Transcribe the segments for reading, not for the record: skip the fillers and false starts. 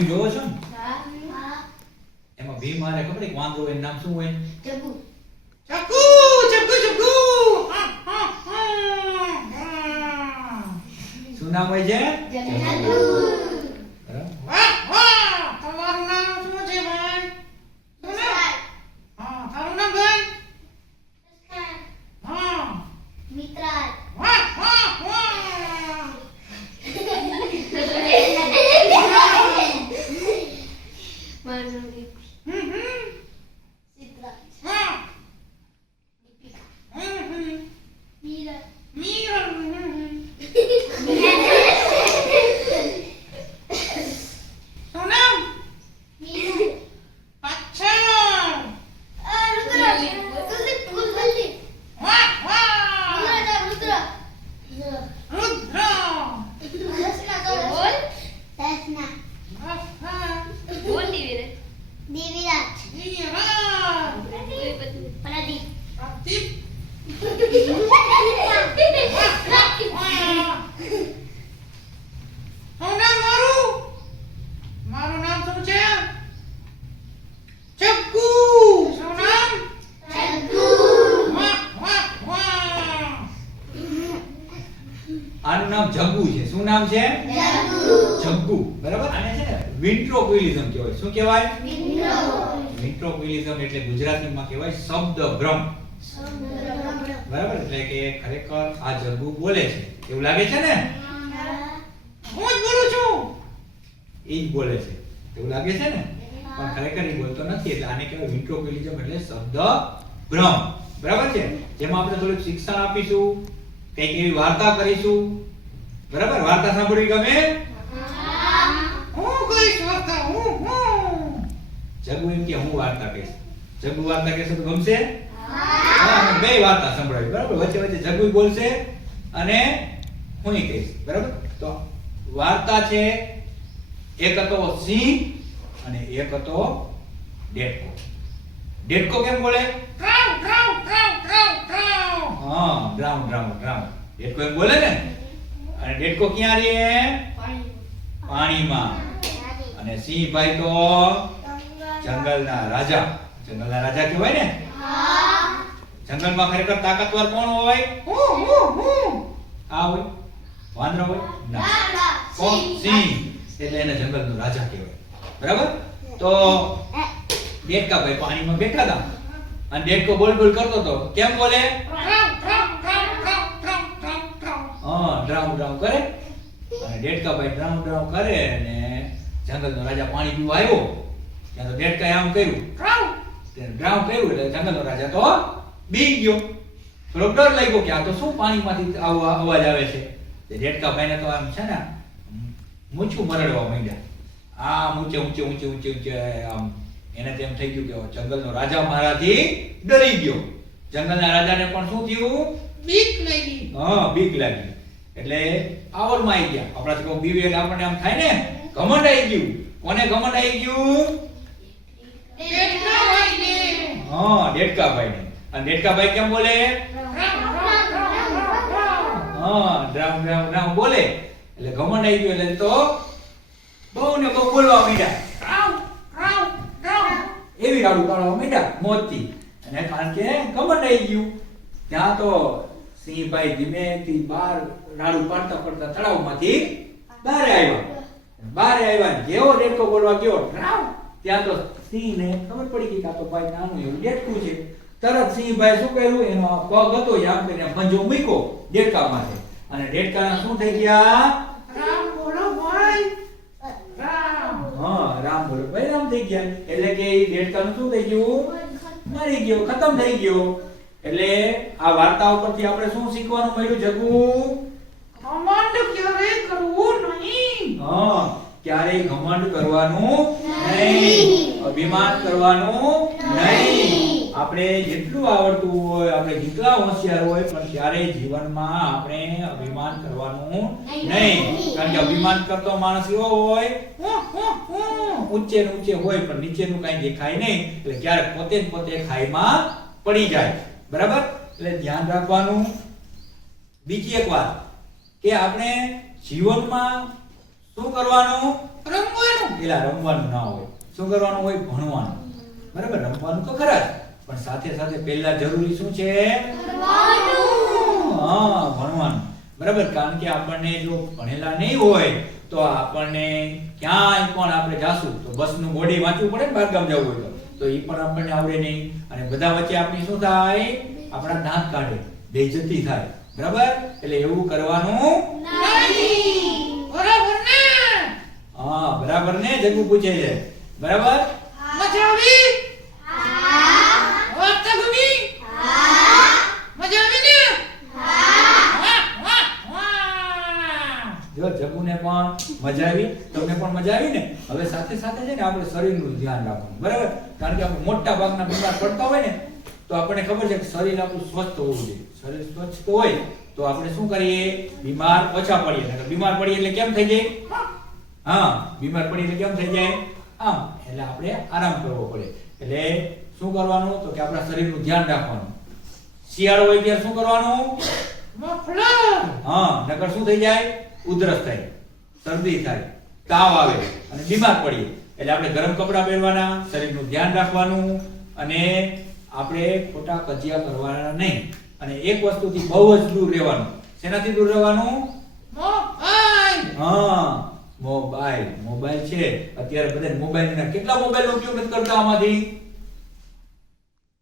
ભીમ જોવો છો ને? હા. એમાં ભીમ હારે ખબર છે વાંદરો એનું નામ શું હોય? જગ્ગુ. ચક્કુ ચક્કુ ચક્કુ. શું નામ હોય છે? જગ્ગુ. બરાબર. વાહ વાહ તમારું નામ શું છે ભાઈ? શું નામ? હા તારું નામ ભાઈ? હા મિત્રાલ. વાહ વાહ વાહ મારું નામ દીપ. હમ સિદ્ધરાજ. હા દીપિકા. હમ મીરા. મીરા શું નામ? મીરા. અચ્છા રુદ્ર. કુલદીપ. કુલદીપ. વાહ વાહ રુદ્ર. રુદ્ર દર્શના તો બોલ. દર્શના. વાહ વાહ બોલ દિવીર. દિવીરાજ. મીરા પ્રદીપ. પ્રદીપ શું નામ મારું? મારું નામ શું છે? ચક્કુ. શું નામ? જગ્ગુ. વાહ વાહ વાહ આનું નામ જગ્ગુ છે. શું નામ છે? જગ્ગુ. જગ્ગુ. બરાબર. આને છે ને વિન્ટ્રોક્વિલિઝમ કહેવાય. શું કહેવાય? વિન્ડો. વિન્ટ્રોક્વિલિઝમ એટલે ગુજરાતીમાં કહેવાય શબ્દ ભ્રમ. બરાબર. એટલે કે ખરેખર આ જગ્ગુ બોલે છે એવું લાગે છે ને? હું જ બોલું છું. એ જ બોલે છે એવું લાગે છે ને? પણ ખરેખર એ બોલતો નથી. એટલે આને કહેવાય વિન્ટ્રોક્વિલિઝમ એટલે શબ્દ ભ્રમ. બરાબર છે. જેમાં આપણે થોડું શિક્ષણ આપીશું, કંઈક એવી વાર્તા કરીશું. બરાબર. વાર્તા સાંભળવી ગમે? હું કઈશ વાર્તા હું જગ્ગુ એમ કે હું વાર્તા કહીશ. જગ્ગુ વાર્તા કહેશે તો ગમશે? હા, અમે બે વાર્તા સંભળાવી. બરાબર. વચ્ચે વચ્ચે જગ્ગુ બોલશે અને હુંય કહીશ. બરાબર. તો વાર્તા છે, એક હતો સિંહ અને એક હતો ડેટકો. ડેટકો કેમ બોલે? Crow crow crow crow crow હા, ડ્રાઉં ડ્રાઉં ડ્રાઉં. ડેટકો એમ બોલે ને. અને ડેટકો ક્યાં રહે? પાણીમાં. અને સિંહ ભાઈ તો જંગલના રાજા. જંગલના રાજા કહેવાય ને. જંગલમાં ખરેખર તાકાતવર કોણ હોય? આ હોય? વાંદરો હોય? ના. કોણ? સિંહ. એટલે એને જંગલનો રાજા કહેવાય. બરાબર. તો ડેટકાભાઈ પાણીમાં બેઠા હતા અને ડેટકો બોલ બોલ કરતો હતો. કેમ બોલે? Crow crow crow crow crow crow crow હા, ડ્રાઉં ડ્રાઉં કરે. અને ડેટકાભાઈ ડ્રાઉં ડ્રાઉં કરે અને જંગલનો રાજા પાણી પીવા આવ્યો. ત્યાં તો ડેટકાએ આમ કર્યું. ક્રાઉ તેને ડ્રાઉં કર્યું એટલે જંગલનો રાજા તો બી ગયો. થોડો ડર લાગ્યો કે આ તો શું પાણીમાંથી આવો અવાજ આવે છે. તે ડેટકાભાઈને તો આમ છે ને મૂછું મરડવા માંડ્યા. આમ ઊંચે ઊંચે ઊંચે ઊંચે ઊંચે આમ એને તેમ થઈ ગયું કે જંગલનો રાજા મારાથી ડરી ગયો. જંગલના રાજાને પણ શું થયું? બીક લાગી હા, બીક લાગી. એટલે આવડમાં આવી ગયા. આપણાથી કોઈ બીવે એટલે આપણને આમ થાય ને, ઘમંડ આવી ગયું. કોને ઘમંડ આવી ગયું? પેટના વાઈને હા, ડેટકાભાઈને. અને ડેટકાભાઈ કેમ બોલે? Crow crow crow crow crow હા, ડ્રાઉં ડ્રાઉં ડ્રાઉં બોલે. એટલે ઘમંડ આવી ગયું એટલે તો બહુ ને બહુ બોલવા માંડ્યા. ક્રાઉ ક્રાઉ ક્રાઉ એવી રાડું પાડવા માંડ્યા મોજથી. અને કારણ કે ઘમંડ આવી ગયું. ત્યાં તો સિંહભાઈ ધીમેથી બહાર રાડું પાડતા પાડતા તળાવમાંથી બહાર આવ્યા. બહાર આવ્યા ને જેવો ડેટકો બોલવા ગયો ડ્રાઉં, ત્યાં તો સિંહને ખબર પડી ગઈ કે આ તો ભાઈ નાનું એવું ડેટકું છે. તરત સિંહભાઈ શું કર્યું? એનો આ પગ હતો એ આમ કરીને પંજો મૂક્યો ડેટકા માથે. અને ડેટકાના શું થઈ ગયા? રામ બોલો ભાઈ રામ હા, રામ બોલો ભાઈ રામ થઈ ગયા. એટલે કે એ ડેટકાનું શું થઈ ગયું? મરી ગયો, ખતમ થઈ ગયો. એટલે આ વાર્તા ઉપરથી આપણે શું શીખવાનું મળ્યું જગ્ગુ? કમાન્ડ ક્યારે કરવું નહીં હા, ક્યારેય ઘમંડ કરવાનું નહીં, અભિમાન કરવાનું નહીં. આપણે જેટલું આવડતું હોય, આપણે જેટલા હોશિયાર હોય, પણ ક્યારેય જીવનમાં આપણે અભિમાન કરવાનું નહીં. કારણ કે અભિમાન કરતો માણસ એવો હોય ઊંચે ને ઊંચે હોય પણ નીચેનું કાંઈ દેખાય નહીં. એટલે ક્યારેક પોતે જ પોતે ખાઈમાં પડી જાય. બરાબર. એટલે ધ્યાન રાખવાનું. બીજી એક વાત કે આપણે જીવનમાં શું કરવાનું? રમવાનું એલા રમવાનું ના હોય. શું કરવાનું હોય? ભણવાનું. બરાબર, રમવાનું તો ખરા જ, પણ સાથે સાથે પહેલા જરૂરી શું છે? હા, ભણવાનું. બરાબર, કારણ કે આપણને જો ભણેલા નહીં હોય તો આપણને ક્યાંય પણ આપણે જાશું તો બસનું બોડી વાંચવું પડે ને, બહારગામ જવું હોય તો એ પણ આપણને આવડે નહીં. અને બધા વચ્ચે આપણી શું થાય? આપણા દાંત કાઢે, બેઇજ્જતી થાય. બરાબર, એટલે એવું કરવાનું બરાબર ને? હા, બરાબર ને? જગ્ગુ પૂછે છે. બરાબર, મજા આવી? વાર્તા ગમી? મજા આવી ને? જો જગ્ગુને પણ મજા આવી, તમને પણ મજા આવી ને? હવે સાથે સાથે છે ને આપણે શરીરનું ધ્યાન રાખવાનું. બરાબર, કારણ કે આપણે મોટા ભાગના બીમાર પડતા હોય ને તો આપણને ખબર છે કે શરીર આપણું સ્વસ્થ હોવું જોઈએ. શરીર સ્વસ્થ હોય તો આપણે શું કરીએ? બીમાર ઓછા પડીએ. નકર બીમાર પડીએ એટલે કેમ થઈ જાય? હા, બીમાર પડીએ એટલે કેમ થઈ જાય? આમ. એટલે આપણે આરામ કરવો પડે. એટલે શું કરવાનું? તો કે આપણા શરીરનું ધ્યાન રાખવાનું. શિયાળો હોય ત્યારે શું કરવાનું? મફલર. હા, નકર શું થઈ જાય? ઉધરસ થાય, શરદી થાય, તાવ આવે અને બીમાર પડીએ. એટલે આપણે ગરમ કપડાં પહેરવાના, શરીરનું ધ્યાન રાખવાનું અને આપણે ખોટા કજિયા કરવાના નહીં. અને એક વસ્તુથી બહુ જ દૂર રહેવાનું. શેનાથી દૂર રહેવાનું? મોબાઈલ. હા, મોબાઈલ. મોબાઈલ છે અત્યારે બધા મોબાઈલના કેટલા મોબાઈલનો ઉપયોગ નથી કરતા આમાંથી?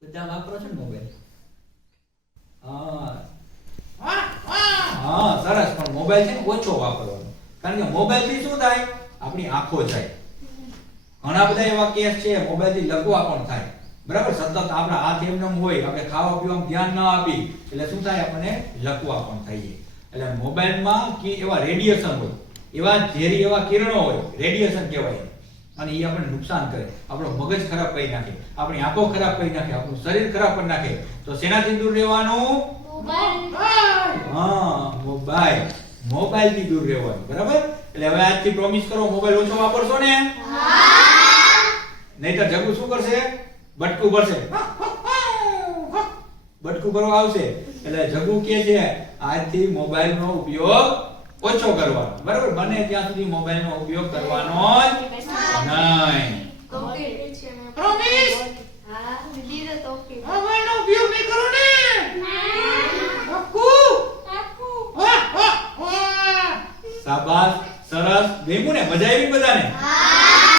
બધા વાપરો છો ને મોબાઈલ? હા, હા, સરસ. પણ મોબાઈલ છે ને ઓછો વાપરવાનો. કારણ કે મોબાઈલ થી શું થાય? આપણી આંખો જાય. ઘણા બધા એવા કેસ છે મોબાઈલ થી લકવા પણ થાય. બરાબર, સતત આપણા હાથ એમને એમ હોય, આપણે ખાવા પીવામાં ધ્યાન ના આપી એટલે શું થાય? આપણને લકવા પણ થઈ જાય. એટલે મોબાઈલમાં કે એવા રેડિયેશન હોય, એવા ઝેરી એવા કિરણો હોય, રેડિયેશન કહેવાય, અને એ આપણને નુકસાન કરે. આપણો મગજ ખરાબ કરી નાખે, આપણી આંખો ખરાબ કરી નાખે, આપણું શરીર ખરાબ કરી નાખે. તો શેનાથી દૂર રહેવાનું? હા, મોબાઈલ. મોબાઈલ થી દૂર રહેવાનું. બરાબર, એટલે હવે આજથી પ્રોમિસ કરો મોબાઈલ ઓછો વાપરશો ને? નહીતર જગ્ગુ શું કરશે? બટકું ભરશે. બટકું ભરવા આવશે. એટલે જગ્ગુ કહે છે આજથી મોબાઈલનો ઉપયોગ ઓછો કરવાનો. બરાબર, બને ત્યાં સુધી મોબાઈલનો ઉપયોગ કરવાનો જ નહીં. પ્રોમિસ. મોબાઈલનો ઉપયોગ નહીં કરો ને? શાબાશ, સરસ. ગમ્યું ને? મજા આવી ને?